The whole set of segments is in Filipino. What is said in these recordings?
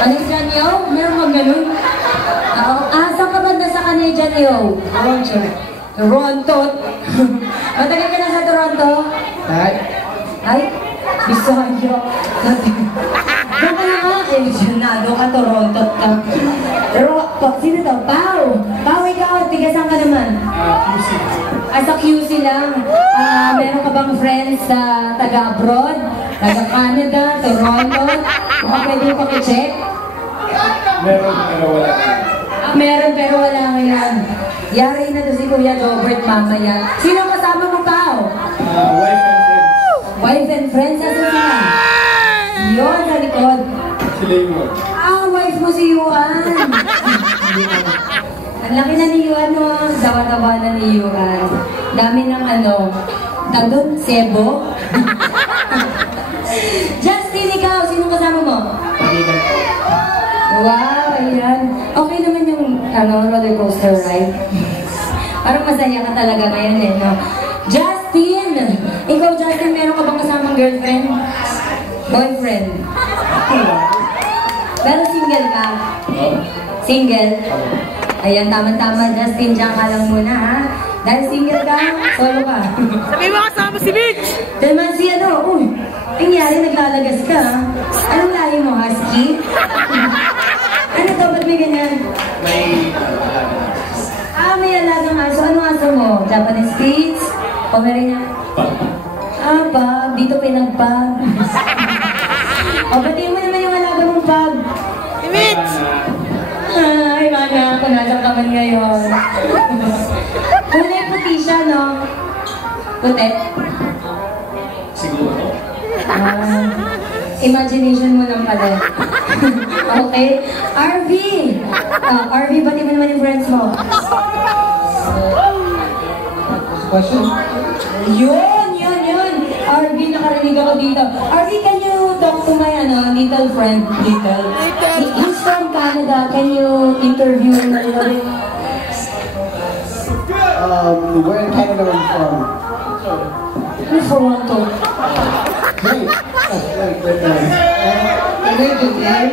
Canadian Yo? Meron kang ganun? Saan ka banda sa Canadian Yo? Toronto. Toronto? Matagal ka na sa Toronto? Ay? Bisaya. Doon ka na nga. Visionado ka, Toronto ka. Pero, sino to? Pao! Pao, ikaw, tigasan ka naman. QC. Sa QC lang. Meron ka bang friends sa taga-abroad? Taga-Canada, Toronto? Baka pwede yung pakicheck? Meron, pero wala. Meron, pero wala ngayon. Yari na to si Kuya Robert mamaya. Sino kasama mo, Pao? Wife and friends. Wife and friends? Asa sila? Yun, sa likod. Sila yung Wife mo si Yuan. Ang laki na ni Yuan, no? Dawa-dawa na ni Yuan. Dami ng tagdon, sebo. Justin, ikaw, sino kasama mo? Wow, ayan. Okay naman yung roller coaster ride. Parang masaya ka talaga ngayon no? Justin! Ikaw, Justin, meron ka bang kasamang girlfriend? Boyfriend? Pero single ka? Single? Ayan, tama-tama, Justin, dyan ka lang muna, ha? Dahil single ka, solo ka. Sabi mo kasama si Mitch! Dahil si uy, nangyari, naglalagas ka, ha? Anong lahi mo, husky? Ano to, ba't may ganyan? May alagang aso. Anong aso mo? Japanese Spitz? Pomeranian? Pag. Dito pinagpag. Batiin mo naman yung alaga mong pag. Mitch! Ay, mana, kung nasang naman ngayon. Kulay puti siya, no? Puti? Siguro. Imagination mo lang pala. Okay? RV! RV, pati mo naman yung friends mo? Question? Yun! RV, nakarinig ako dito. RV, can you talk to my little friend? Little? He's from Canada. Can you interview him a little bit? Where in Canada are you from? Toronto. Great. Great name. Canadian name?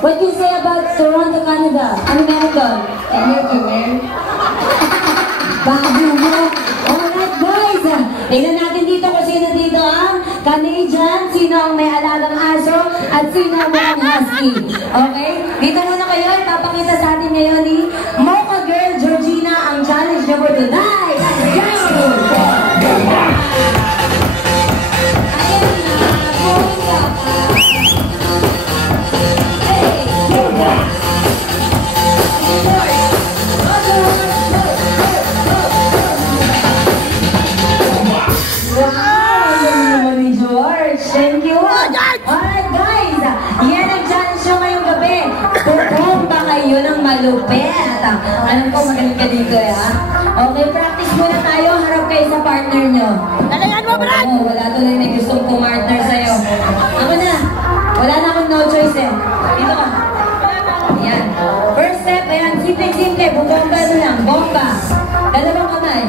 What do you say about Toronto, Canada? Ano meron doon? Canadian name? Bago mo. Alright, guys. Tingnan natin dito kung sino dito ang Canadian, sino ang may alagang aso, at sino ang mga husky. Okay? Dito muna kayo. Ipapakita sa atin ngayon ni Mocha Girl Georgina ang challenge niya for tonight. Let's go! Malupet. Alam ko, magaling ka dito, ha? Okay, practice muna tayo. Harap kayo sa partner nyo. Talagaan mo, Brad! Wala tuloy na gustong kumartner sa'yo. Ako na. Wala na akong no choice, eh. Dito ka. Ayan. First step, ayan. Simple-simple. Bumomba na lang. Bomba. Dalawang kamay.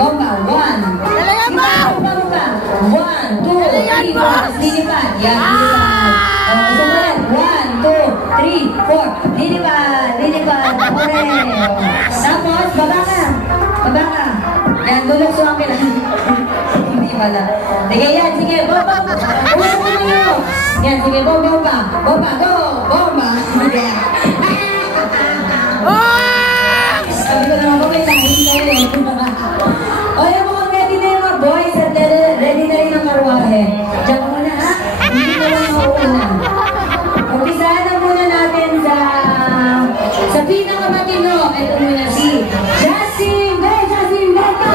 Bomba. 1. Talagaan mo! Bomba. 1, 2, 3, 4. Tapos lilipad. Yan, lilipad. Isa mo yan. 1, 2, 3, 4. Lilipad. Tapos, baba ka. Yan, duloksuhan ka lang. Hindi pala. Sige, yan. Sige, bomba. Ulan mo na yun. Yan, sige, bomba. Bomba, go. Bomba. Sabi ko naman, may tahing na yun. O, yan mo, ready na yung mga boys at ready na rin ang karwahe. Diyan ka muna, ha? Hindi ko lang mauuna. Umpisahan na muna natin sa pinakamatino. Ito muna si Justin! Justin, bata!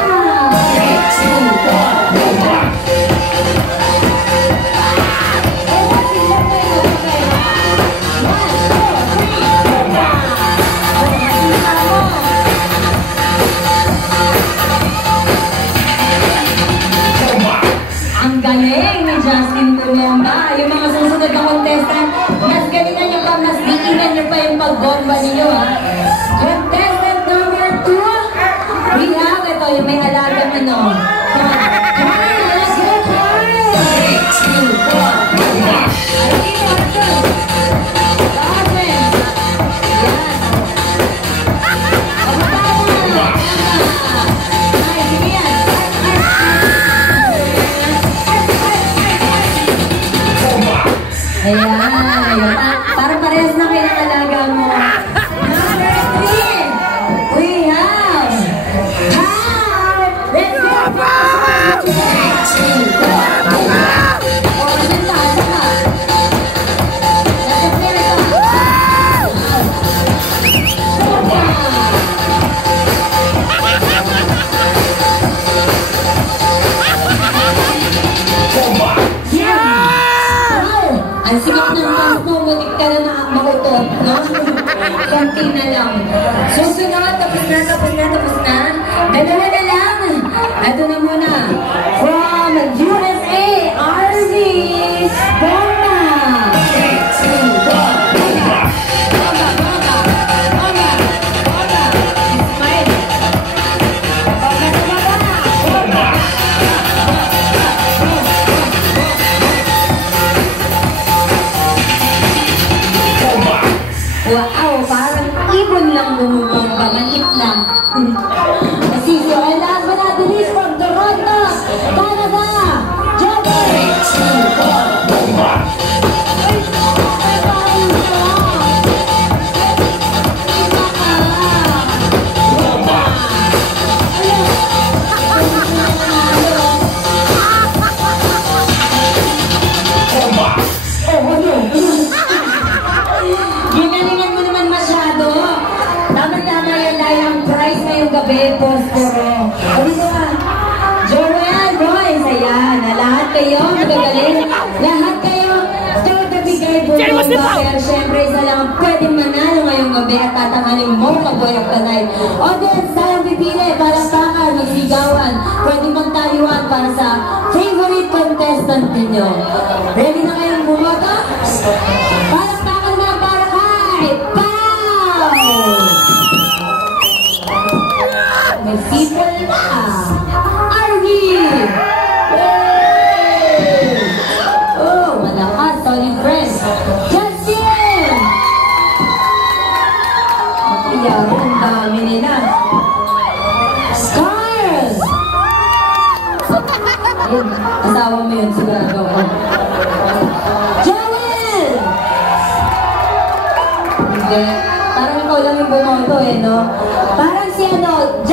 Ang galing ni Justin Tumomba. Yung mga susunod na contestant, mas galingan nyo pa, mas dikinan nyo pa yung pagbomba ninyo, ha? Contestant number 2, we have ito, yung may alagang ano. 3, 2, 1. Ayan. Parang parehas na kayo ng alaga mo. Number 3, we have Heart. Let's go! Ang sikat ng dance mo, mutik ka na mautot, no? Konti na lang. Susunod, tapos na. Dalawa na lang. Ito na muna. From USA, Arvis Bomba. 3, 2, 1. Bomba. Smile. Bomba. Wow, parang ibon lang bumubomba, maliit lang. Masisyo, and last but not the least from Toronto, Canada, Jobber! 3, 2, 1, bomba! Ginalingan mo naman masyado. Tama-tama yan dahil ang prize ngayong gabi, Posporo. O dito ka. Joel, Royce, ayan. Lahat kayo, magagaling. Lahat kayo, bigay bomba. Pero syempre, isa lang ang pwedeng manalo ngayong gabi at tatanganin mo Kaboy of the Night. Audience, talang pipili, palakpakan, magsigawan. Pwede magtaliwan para sa favorite contestant ninyo. Ready na kayong bumoto? Palakpakan na para kay Pao! May people na. Arvin! Oh, malakas, solid friends. Justin! Matiyaro, ang dami nila. Carl! Ayun, asawa mo yun, sigurado ko. Joel! Hindi. Parang ikaw lang yung bumoto eh, no? Parang si ano,